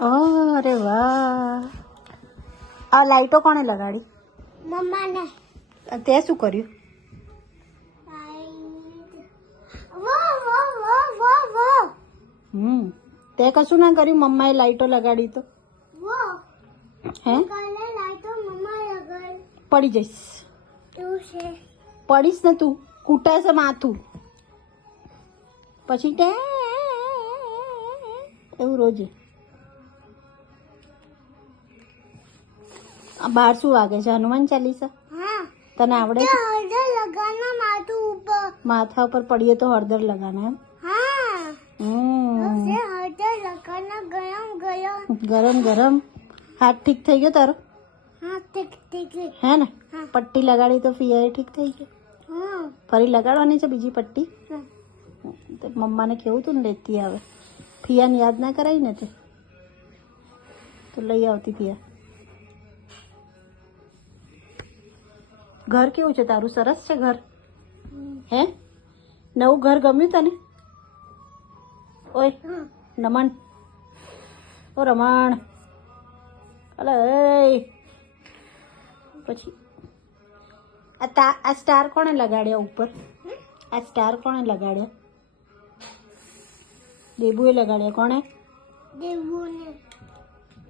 અરે વાહ, આ લાઈટો કોણે લગાડી? મમ્માને. તે શું કર્યું? તે કશું ના કર્યું? મમ્માએ લાઈટો લગાડી તો હે પડી જઈશ. પડીશ ને તું, કૂટાશે માથું પછી તે એવું રોજે. આ બહાર શું વાગે છે? હનુમાન ચાલીસા તને આવડે છે? માથા ઉપર પડીએ તો હળદર લગાના એમ? ગરમ ગરમ. હાથ ઠીક થઈ ગયો તારો? હે ને? પટ્ટી લગાડી તો ફિયા ઠીક થઈ ગયો. ફરી લગાડવાની છે બીજી પટ્ટી? મમ્માને કેવું તું ને લેતી આવે. ફિયાને યાદ ના કરાવી ને તે તો લઈ આવતી ફિયા. ઘર કેવું છે તારું? સરસ છે ઘર? હે નવું ઘર ગમ્યું તને? ઓય નમન, ઓ રમણ, અલે પછી આ સ્ટાર કોણે લગાડ્યા ઉપર? આ સ્ટાર કોણે લગાડ્યા? દેબુએ લગાડ્યા. કોણે? દેવુને.